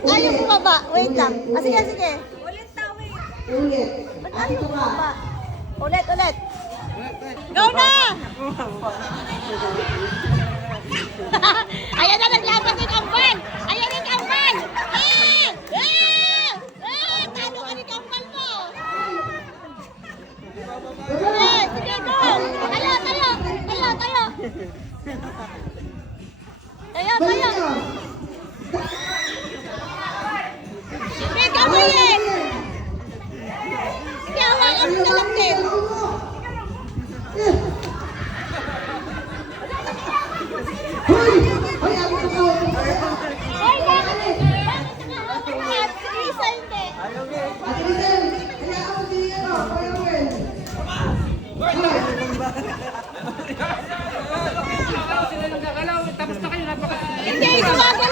Ayaw bumaba. Wait lang. Ah, sige, sige. Ulit daw eh. Ulit. Ba't ayaw bumaba? Ulit, ulit. Go na! Ayan na, naglaban din ang van! Ayan din ang van! Talo ka din ang van mo! Sige, sige, go! Tayo, tayo! Tayo, tayo! Tayo, tayo! Sige, gawin! Sige, hawakan mo na lang din! Hoy! Hoy, ako na ko! Hoy, bakit? Bakit nakahawakan? Si Lisa hindi. Ate Rizal, kaya ako si Kuya Will. Sila nagkakalaw, tapos na kayo, napaka... Hindi, gumagalaw